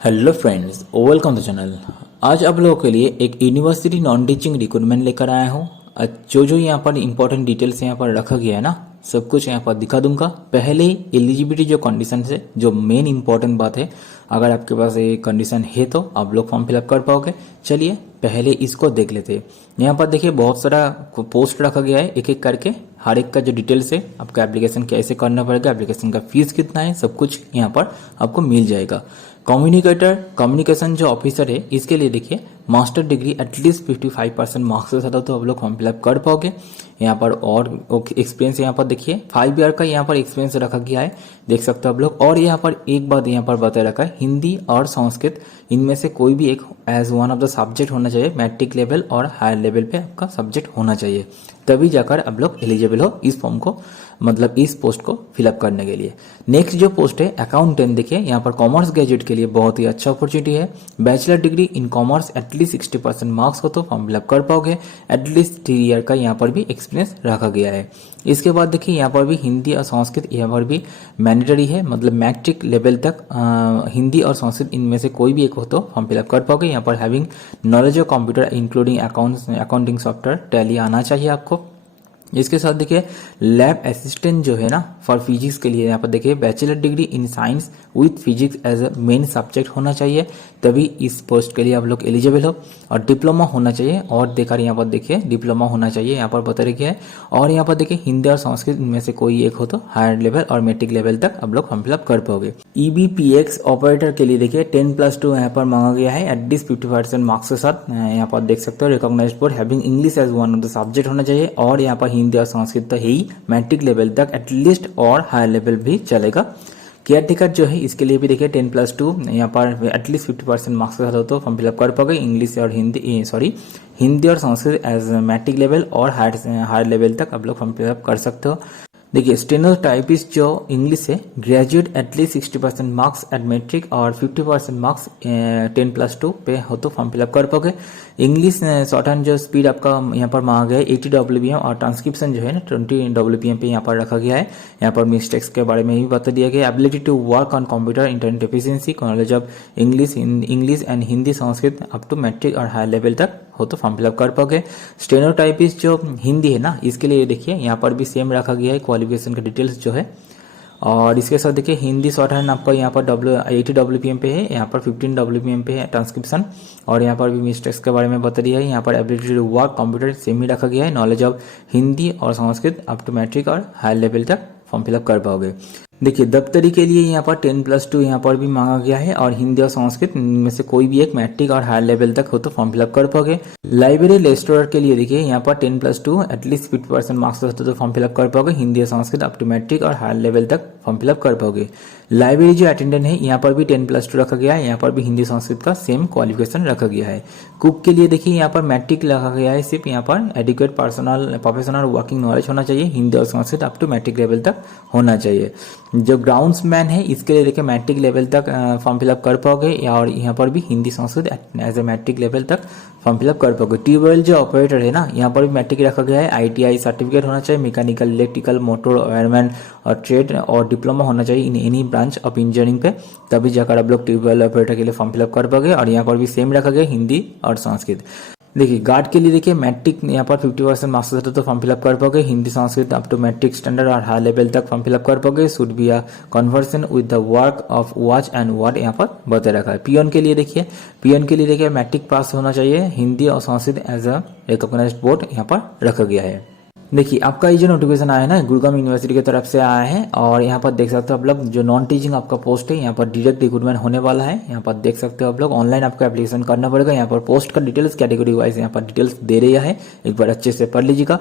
Hello friends, welcome to channel. आज आप लोगों के लिए एक यूनिवर्सिटी नॉन टीचिंग रिक्रूटमेंट लेकर आया हूँ। जो जो यहाँ पर इंपॉर्टेंट डिटेल्स यहाँ पर रखा गया है ना, सब कुछ यहाँ पर दिखा दूंगा। पहले एलिजिबिलिटी जो कंडीशन है, जो मेन इंपॉर्टेंट बात है, अगर आपके पास ये कंडीशन है तो आप लोग फॉर्म फिलअप कर पाओगे। चलिए पहले इसको देख लेते हैं। यहाँ पर देखिए बहुत सारा पोस्ट रखा गया है, एक एक करके हर एक का जो डिटेल्स है, आपका एप्लीकेशन कैसे करना पड़ेगा, एप्लीकेशन का फीस कितना है, सब कुछ यहाँ पर आपको मिल जाएगा। कम्युनिकेशन जो ऑफिसर है, इसके लिए देखिए मास्टर डिग्री एटलीस्ट 55% मार्क्स के साथ तो आप लोग फॉर्म फिलअप कर पाओगे। यहाँ पर और एक्सपीरियंस यहाँ पर देखिए 5 ईयर का यहाँ पर एक्सपीरियंस रखा गया है, देख सकते हो आप लोग। और यहाँ पर एक बात यहाँ पर बताया रखा है, हिंदी और संस्कृत इनमें से कोई भी एक as one of the subject होना चाहिए। मैट्रिक लेवल और हायर लेवल पे आपका सब्जेक्ट होना चाहिए, तभी जाकर आप लोग एलिजिबल हो इस फॉर्म को, मतलब इस पोस्ट को फिलअप करने के लिए। नेक्स्ट जो पोस्ट है अकाउंटेंट, देखिए यहाँ पर कॉमर्स ग्रेजुएट के लिए बहुत ही अच्छा अपॉर्चुनिटी है। Bachelor degree in commerce at least 60% marks हो तो फॉर्म फिलअप कर पाओगे। एटलीस्ट 3 ईयर का यहाँ पर भी एक्सपीरियंस रखा गया है। इसके बाद देखिए यहाँ पर भी हिंदी और संस्कृत यहाँ पर भी मैंडेटरी है, मतलब मैट्रिक लेवल तक हिंदी और संस्कृत इनमें से कोई भी एक हो तो फॉर्म फिलअप कर पाओगे। यहाँ पर having knowledge of computer including accounting software tally आना चाहिए आपको। इसके साथ देखिए लैब असिस्टेंट जो है ना फॉर फिजिक्स के लिए, यहाँ पर देखिए bachelor degree in science with physics as a main subject होना चाहिए, तभी इस पोस्ट के लिए आप लोग एलिजिबल हो। और डिप्लोमा होना चाहिए, और देखकर यहाँ पर देखिए डिप्लोमा होना चाहिए, यहाँ पर बता रखा है। और यहाँ पर देखिए हिंदी और संस्कृत इनमें से कोई एक हो तो हायर लेवल और मैट्रिक लेवल तक आप लोग फॉर्म फिलअप कर पाओगे। EBPX ऑपरेटर के लिए देखिए 10+2 यहाँ पर मांगा गया है, एटलीस्ट 50% मार्क्स के साथ। यहाँ पर देख सकते हो recognised board having English as one of the subject होना चाहिए। और यहाँ पर हिंदी और संस्कृत तो है ही, मैट्रिक लेवल तक एटलीस्ट और हायर लेवल भी चलेगा। केयर टेकर जो है इसके लिए भी देखिए 10+2 यहाँ पर एटलीस्ट 50% मार्क्स के साथ हो तो फॉर्म फिलअप कर पाओगे। इंग्लिश और हिंदी और संस्कृत एज मैट्रिक लेवल और हायर लेवल तक आप लोग फॉर्म फिलअप कर सकते हो। देखिए स्टेनोटाइपिस्ट जो इंग्लिश है, graduate at least 60% marks at matric और 50% मार्क्स 10+2 पे हो तो फॉर्म फिलअप कर पाओगे। इंग्लिश शॉर्ट हैंड जो स्पीड आपका यहाँ पर मांगा गया है 80 WPM, और ट्रांसक्रिप्शन जो है ना 20 WPM पे यहाँ पर रखा गया है। यहाँ पर मिस्टेक्स के बारे में भी बता दिया गया। Ability to work on computer, internet efficiency, knowledge of English and Hindi Sanskrit up to matric और हायर लेवल तक हो तो फॉर्म फिलअप कर पाओगे। स्टेनोटाइपिस्ट जो हिंदी है ना, इसके लिए देखिए यहाँ पर भी सेम रखा गया है क्वालिफिकेशन का डिटेल्स जो है। और इसके साथ देखिए हिंदी शॉर्ट हैंड आपका यहाँ पर 80 WPM पे है, यहाँ पर 15 WPM पे है ट्रांसक्रिप्शन। और यहाँ पर भी मिस्टेक्स के बारे में बता दिया है। यहाँ पर ability to work computer same ही रखा गया है। नॉलेज ऑफ हिंदी और संस्कृत अप टू मैट्रिक और हायर लेवल तक फॉर्म फिलअप कर पाओगे। देखिए दफ्तरी के लिए यहाँ पर 10+2 यहाँ पर भी मांगा गया है, और हिंदी और संस्कृत में से कोई भी एक मैट्रिक और हायर लेवल तक हो तो फॉर्म फिलअप कर पाओगे। लाइब्रेरी लेक्चरर के लिए देखिए यहाँ पर 10+2 एटलीस्ट 50% मार्क्स होते तो फॉर्म फिलअप कर पाओगे। हिंदी और संस्कृत अप टू मैट्रिक और हायर लेवल तक फॉर्म फिलअप कर पाओगे। लाइब्रेरी जो अटेंडेंट है यहाँ पर भी 10+2 रखा गया है, यहाँ पर भी हिंदी संस्कृत का सेम क्वालिफिकेशन रखा गया है। कुक के लिए देखिए यहाँ पर मैट्रिक रखा गया है, सिर्फ यहाँ पर एडिक्वेट प्रोफेशनल वर्किंग नॉलेज होना चाहिए, हिंदी और Sanskrit up to matric level तक होना चाहिए। जो ग्राउंड्समैन है इसके लिए देखिए मैट्रिक लेवल तक फॉर्म फिलअप कर पाओगे, और यहाँ पर भी Hindi Sanskrit as a matric level तक फॉर्म फिलअप कर पाओगे। ट्यूबवेल जो ऑपरेटर है ना, यहाँ पर भी मैट्रिक रखा गया है। ITI सर्टिफिकेट होना चाहिए, मैकेनिकल, इलेक्ट्रिकल, मोटर, वायरमैन और ट्रेड, और डिप्लोमा होना चाहिए in any branch of engineering पे, तभी जाकर आप लोग ट्यूबवेल ऑपरेटर के लिए फॉर्म फिलअप कर पाओगे। और यहाँ पर भी सेम रखा गया हिंदी और संस्कृत। देखिए गार्ड के लिए देखिए मैट्रिक यहाँ पर 50% मार्क्स होता तो फॉर्म फिलअप कर पाओगे। Hindi Sanskrit up to matric standard और हाई लेवल तक फॉर्म फिलअप कर पाओगे। Should be a conversion with the work of watch and word यहाँ पर बता रखा है। पियन के लिए देखिए मैट्रिक पास होना चाहिए, हिंदी और Sanskrit as a recognised board यहाँ पर रखा गया है। देखिए आपका ये जो नोटिफिकेशन आया है ना, गुड़गांव यूनिवर्सिटी की तरफ से आया है, और यहाँ पर देख सकते हो आप लोग जो नॉन टीचिंग आपका पोस्ट है, यहाँ पर डायरेक्ट रिक्रूटमेंट होने वाला है। यहाँ पर देख सकते हो आप लोग ऑनलाइन आपको एप्लीकेशन करना पड़ेगा। यहाँ पर पोस्ट का डिटेल्स कैटेगरी वाइज यहाँ पर डिटेल्स दे रही है, एक बार अच्छे से पढ़ लीजिएगा।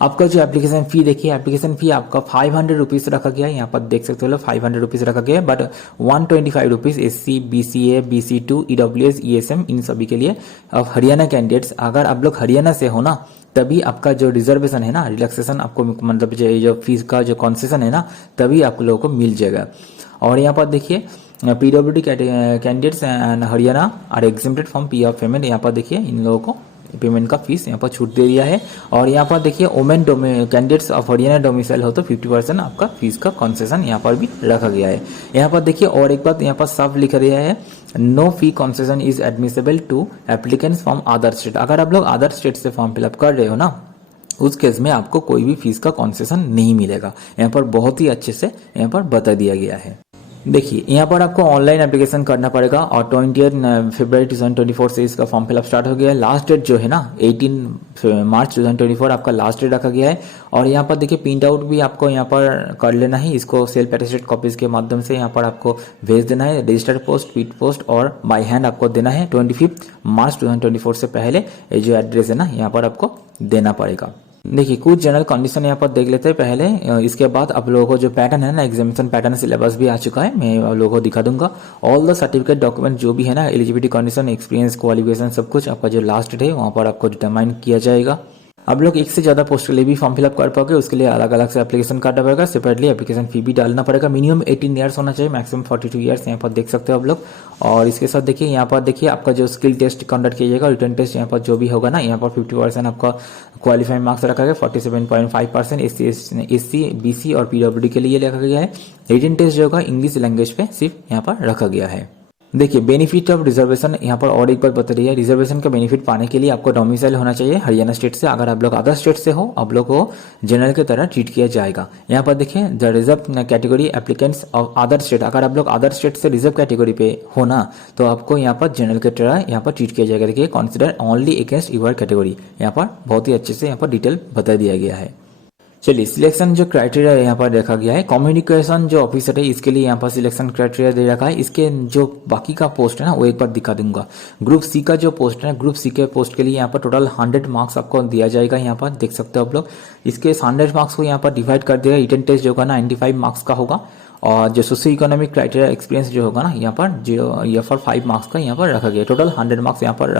आपका जो एप्लीकेशन फी देखिए, एप्लीकेशन फी आपका 500 रुपीज रखा गया है। यहाँ पर देख सकते हो 500 रुपीज रखा गया है, but 125 rupees SC, BCA, BC2, EWS, ESM इन सभी के लिए। अब हरियाणा कैंडिडेट्स, अगर आप लोग हरियाणा से हो ना, तभी आपका जो रिजर्वेशन है ना, रिलैक्सेशन आपको मतलब जो फीस का जो कंसेशन है ना, तभी आप लोगों को मिल जाएगा। और यहाँ पर देखिए PWD candidates and Haryana are exempted from fee of payment, यहाँ पर देखिए इन लोगों को पेमेंट का फीस यहाँ पर छूट दे दिया है। और यहाँ पर देखिए women candidates of Haryana domicile हो तो 50% आपका फीस का कंसेशन यहाँ पर भी रखा गया है। यहाँ पर देखिए और एक बात यहाँ पर साफ लिखा गया है, no fee concession is admissible to applicants from other state. अगर आप लोग अदर स्टेट से फॉर्म फिलअप कर रहे हो ना, उस केस में आपको कोई भी फीस का कंसेशन नहीं मिलेगा। यहाँ पर बहुत ही अच्छे से यहाँ पर बता दिया गया है। देखिए यहाँ पर आपको ऑनलाइन एप्लीकेशन करना पड़ेगा और 20 फरवरी 2024 से इसका फॉर्म फिलअप स्टार्ट हो गया है। लास्ट डेट जो है ना 18 मार्च 2024 आपका लास्ट डेट रखा गया है। और यहाँ पर देखिए प्रिंट आउट भी आपको यहाँ पर कर लेना है, इसको सेल्फ एटेस्टेड कॉपीज के माध्यम से यहाँ पर आपको भेज देना है। रजिस्टर्ड पोस्ट, स्पीड पोस्ट और बाय हैंड आपको देना है 25 मार्च 2024 से पहले। ये जो एड्रेस है ना यहाँ पर आपको देना पड़ेगा। देखिए कुछ जनरल कंडीशन यहाँ पर देख लेते हैं पहले, इसके बाद आप लोगों को जो पैटर्न है ना, एग्जामिनेशन पैटर्न सिलेबस भी आ चुका है, मैं आप लोगों को दिखा दूंगा। ऑल द सर्टिफिकेट डॉक्यूमेंट जो भी है ना, एलिजिबिलिटी कंडीशन, एक्सपीरियंस, क्वालिफिकेशन, सब कुछ आपका जो लास्ट डेट है वहाँ पर आपको डिटरमाइन किया जाएगा। आप लोग एक से ज़्यादा पोस्ट के लिए भी फॉर्म फिलअप कर पाओगे, उसके लिए अलग अलग से एप्लीकेशन करना पड़ेगा, सेपरेटली एप्लीकेशन फी भी डालना पड़ेगा। मिनिमम 18 ईयर्स होना चाहिए, मैक्सिमम 42 ईयर्स यहाँ पर देख सकते हो आप लोग। और इसके साथ देखिए यहाँ पर देखिए आपका जो स्किल टेस्ट कंडक्ट किया जाएगा, रिटर्न टेस्ट यहाँ पर जो भी होगा ना, यहाँ पर 50% आपका क्वालिफाइंग मार्क्स रखा गया, 47.5% एससी बीसी और पीडब्ल्यूडी के लिए रखा गया है। रिटर्न टेस्ट जो होगा इंग्लिश लैंग्वेज पे सिर्फ यहाँ पर रखा गया है। देखिए बेनिफिट ऑफ रिजर्वेशन यहाँ पर और एक बार बता रही है, रिजर्वेशन का बेनिफिट पाने के लिए आपको डोमिसाइल होना चाहिए हरियाणा स्टेट से। अगर आप लोग अदर स्टेट से हो, आप लोग को जनरल की तरह ट्रीट किया जाएगा। यहाँ पर देखिए the reserve category applicants of other state, अगर आप लोग अदर स्टेट से रिजर्व कैटेगरी पे हो ना, तो आपको यहाँ पर जनरल की तरह यहाँ पर ट्रीट किया जाएगा। देखिए consider only against your category, यहाँ पर बहुत ही अच्छे से यहाँ पर डिटेल बता दिया गया है। चलिए सिलेक्शन जो क्राइटेरिया यहाँ पर देखा गया है, कम्युनिकेशन जो ऑफिसर है इसके लिए यहाँ पर सिलेक्शन क्राइटेरिया दे रखा है। इसके जो बाकी का पोस्ट है ना वो एक बार दिखा दूंगा। ग्रुप सी का जो पोस्ट है, ग्रुप सी के पोस्ट के लिए यहाँ पर टोटल 100 मार्क्स आपको दिया जाएगा। यहाँ पर देख सकते हो आप लोग, इसके 100 मार्क्स को यहाँ पर डिवाइड कर दिया। रिटन टेस्ट जो होगा 95 मार्क्स का होगा और जो सोशियो इकोनॉमिक क्राइटेरिया एक्सपीरियंस जो होगा ना यहाँ पर जो ये फॉर 5 मार्क्स का यहाँ पर रखा गया। टोटल 100 मार्क्स यहाँ पर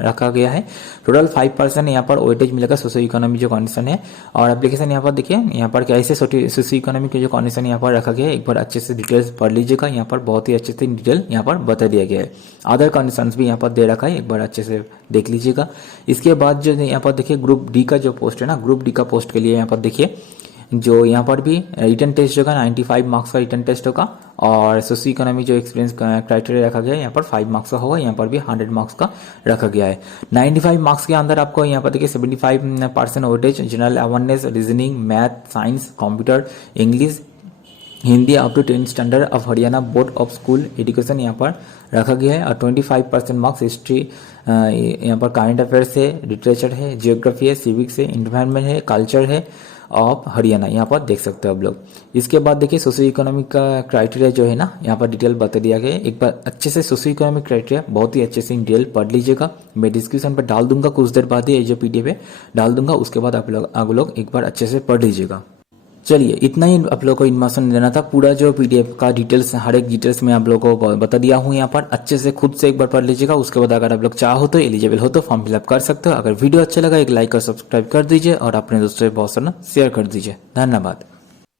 रखा गया है। टोटल 5% यहाँ पर वेटेज मिलेगा सोशियो इकोनॉमिक जो कंडीशन है। और एप्लीकेशन यहाँ पर देखिए यहाँ पर कैसे सोशियो इकोनॉमिक के जो कंडीशन यहाँ पर रखा गया है, एक बार अच्छे से डिटेल्स पढ़ लीजिएगा। यहाँ पर बहुत ही अच्छे से डिटेल यहाँ पर बता दिया गया है। अदर कंडीशंस भी यहाँ पर दे रखा है, एक बार अच्छे से देख लीजिएगा। इसके बाद जो यहाँ पर देखिए ग्रुप डी का जो पोस्ट है ना, ग्रुप डी का पोस्ट के लिए यहाँ पर देखिए जो यहाँ पर भी रिटन टेस्ट होगा 95 मार्क्स का रिटन टेस्ट होगा। और सोशियो इकोनॉमिक जो एक्सपीरियंस क्राइटेरिया रखा गया है यहाँ पर 5 मार्क्स का होगा, यहाँ पर भी 100 मार्क्स का रखा गया है। 95 मार्क्स के अंदर आपको यहाँ पर देखिए 75% weightage general awareness, reasoning, math, science, computer, English, Hindi up to 10th standard of Haryana board of school education यहाँ पर रखा गया है। और 25% मार्क्स हिस्ट्री, यहाँ पर करंट अफेयर्स है, लिटरेचर है, जियोग्राफी है, सिविक्स है, इन्वायरमेंट है, कल्चर है ऑफ हरियाणा, यहाँ पर देख सकते हो आप लोग। इसके बाद देखिए सोशियो इकोनॉमिक का क्राइटेरिया जो है ना यहाँ पर डिटेल बता दिया गया है। एक बार अच्छे से सोशियो इकोनॉमिक क्राइटेरिया बहुत ही अच्छे से डिटेल पढ़ लीजिएगा। मैं डिस्क्रिप्शन पर डाल दूंगा, कुछ देर बाद ये जो PDF है डाल दूंगा, उसके बाद आप लोग एक बार अच्छे से पढ़ लीजिएगा। चलिए इतना ही आप लोगों को इन्फॉर्मेशन देना था। पूरा जो PDF का डिटेल्स, हर एक डिटेल्स में आप लोगों को बता दिया हूँ। यहाँ पर अच्छे से खुद से एक बार पढ़ लीजिएगा। उसके बाद अगर आप लोग चाहो तो एलिजिबल हो तो फॉर्म फिलअप कर सकते हो। अगर वीडियो अच्छा लगा एक लाइक और सब्सक्राइब कर दीजिए और अपने दोस्तों से बहुत सारा शेयर कर दीजिए। धन्यवाद।